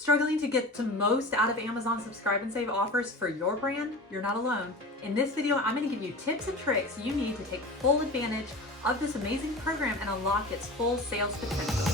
Struggling to get the most out of Amazon Subscribe and Save offers for your brand? You're not alone. In this video, I'm going to give you tips and tricks you need to take full advantage of this amazing program and unlock its full sales potential.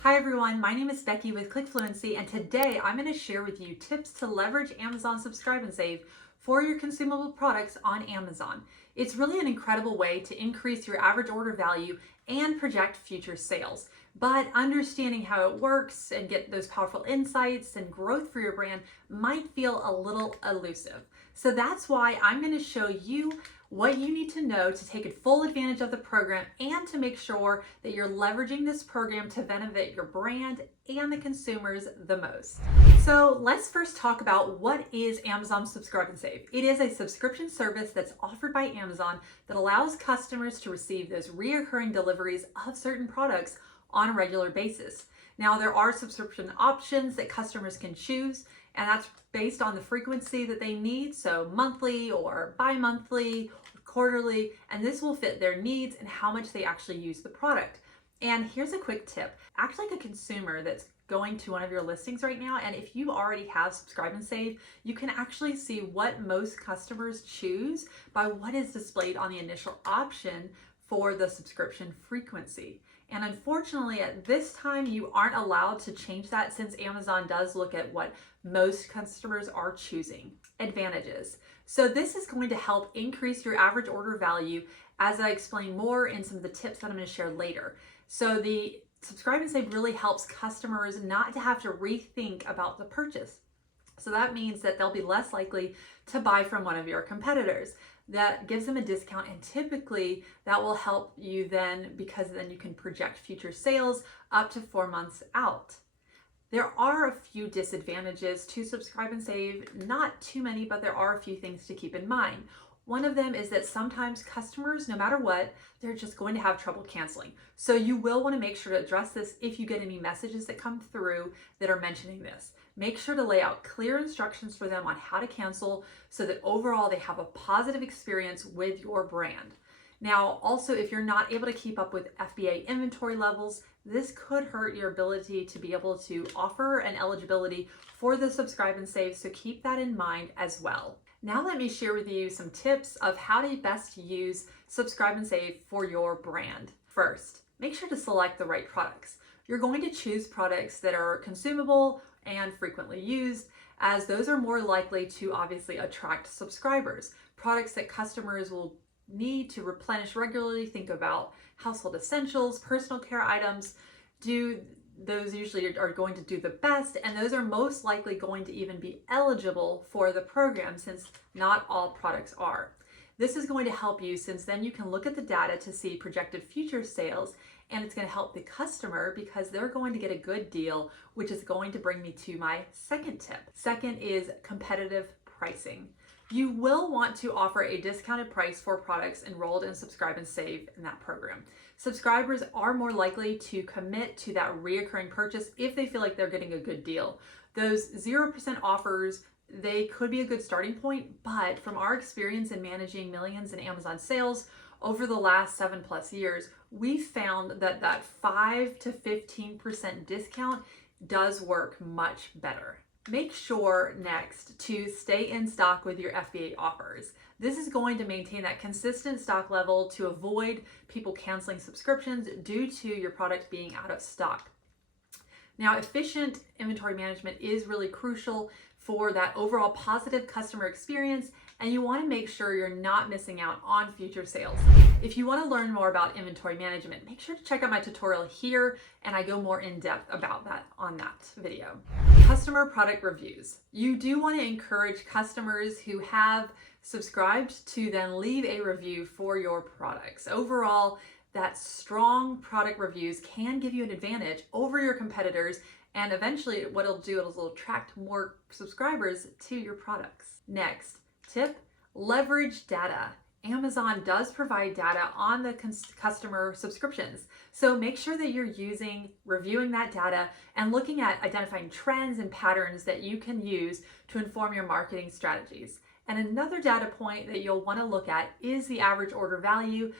Hi everyone, my name is Becky with ClickFluency, and today I'm going to share with you tips to leverage Amazon Subscribe and Save for your consumable products on Amazon. It's really an incredible way to increase your average order value and project future sales. But understanding how it works and get those powerful insights and growth for your brand might feel a little elusive. So that's why I'm going to show you what you need to know to take full advantage of the program and to make sure that you're leveraging this program to benefit your brand and the consumers the most. So let's first talk about what is Amazon Subscribe and Save. It is a subscription service that's offered by Amazon that allows customers to receive those reoccurring deliveries of certain products on a regular basis. Now, there are subscription options that customers can choose, and that's based on the frequency that they need, so monthly or bi-monthly or quarterly, and this will fit their needs and how much they actually use the product. And here's a quick tip. Act like a consumer that's going to one of your listings right now, and if you already have Subscribe and Save, you can actually see what most customers choose by what is displayed on the initial option for the subscription frequency. And unfortunately, at this time, you aren't allowed to change that since Amazon does look at what most customers are choosing. Advantages. So this is going to help increase your average order value, as I explain more in some of the tips that I'm going to share later. So the Subscribe and Save really helps customers not to have to rethink about the purchase. So that means that they'll be less likely to buy from one of your competitors. That gives them a discount, and typically that will help you then, because then you can project future sales up to 4 months out. There are a few disadvantages to Subscribe and Save, not too many, but there are a few things to keep in mind. One of them is that sometimes customers, no matter what, they're just going to have trouble canceling. So you will want to make sure to address this if you get any messages that come through that are mentioning this. Make sure to lay out clear instructions for them on how to cancel so that overall they have a positive experience with your brand. Now, also, if you're not able to keep up with FBA inventory levels, this could hurt your ability to be able to offer an eligibility for the Subscribe and Save, so keep that in mind as well. Now let me share with you some tips of how to best use Subscribe and Save for your brand. First, make sure to select the right products. You're going to choose products that are consumable and frequently used, as those are more likely to obviously attract subscribers. Products that customers will need to replenish regularly. Think about household essentials, personal care items. Those usually are going to do the best, and those are most likely going to even be eligible for the program, since not all products are. This is going to help you, since then you can look at the data to see projected future sales, and it's going to help the customer because they're going to get a good deal, which is going to bring me to my second tip. Second is competitive pricing. You will want to offer a discounted price for products enrolled in Subscribe and Save in that program. Subscribers are more likely to commit to that reoccurring purchase if they feel like they're getting a good deal. Those 0% offers, they could be a good starting point, but from our experience in managing millions in Amazon sales over the last 7+ years, we found that 5 to 15% discount does work much better. Make sure next to stay in stock with your FBA offers. This is going to maintain that consistent stock level to avoid people canceling subscriptions due to your product being out of stock. Now, efficient inventory management is really crucial for that overall positive customer experience, and you want to make sure you're not missing out on future sales. If you want to learn more about inventory management, make sure to check out my tutorial here, and I go more in depth about that on that video. Customer product reviews. You do want to encourage customers who have subscribed to then leave a review for your products. Overall, that strong product reviews can give you an advantage over your competitors, and eventually what it'll do, it'll attract more subscribers to your products. Next tip, leverage data. Amazon does provide data on the customer subscriptions. So make sure that you're reviewing that data and looking at identifying trends and patterns that you can use to inform your marketing strategies. And another data point that you'll want to look at is the average order value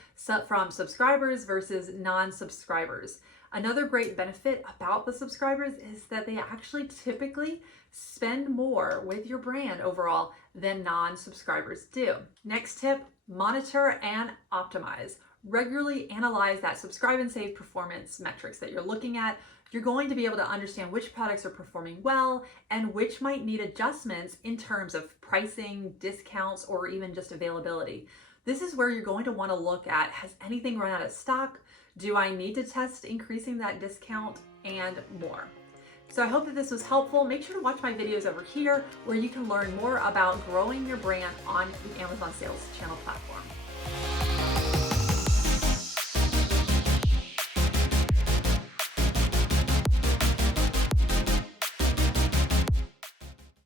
from subscribers versus non-subscribers. Another great benefit about the subscribers is that they actually typically spend more with your brand overall than non-subscribers do. Next tip, monitor and optimize. Regularly analyze that subscribe and save performance metrics that you're looking at. You're going to be able to understand which products are performing well and which might need adjustments in terms of pricing, discounts, or even just availability. This is where you're going to want to look at, has anything run out of stock? Do I need to test increasing that discount, and more? So I hope that this was helpful. Make sure to watch my videos over here where you can learn more about growing your brand on the Amazon Sales Channel platform.